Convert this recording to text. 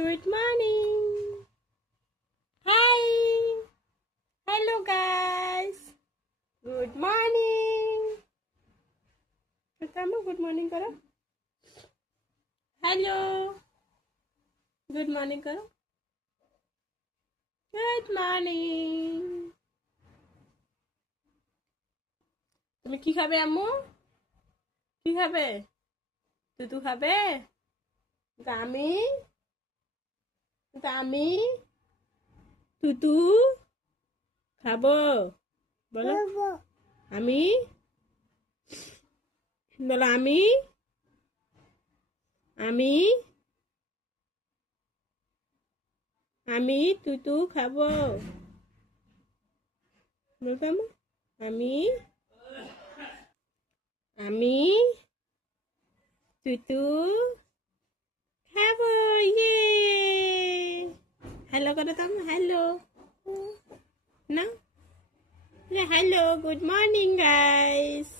Good morning. Hi. Hello guys. Good morning. Kamu good morning karo. Hello. Good morning karo. Good morning. তুমি কি খাবে আম্মু? কি খাবে? তুতু খাবে? গামি? গামি? তুতু খাবো? বলো আমি বলো আমি আমি তুতু খাবো বলতাম আমি আমি তুতু খাবো ইয়ে হ্যালো করো তো হ্যালো না হ্যালো গুড মর্নিং গাইস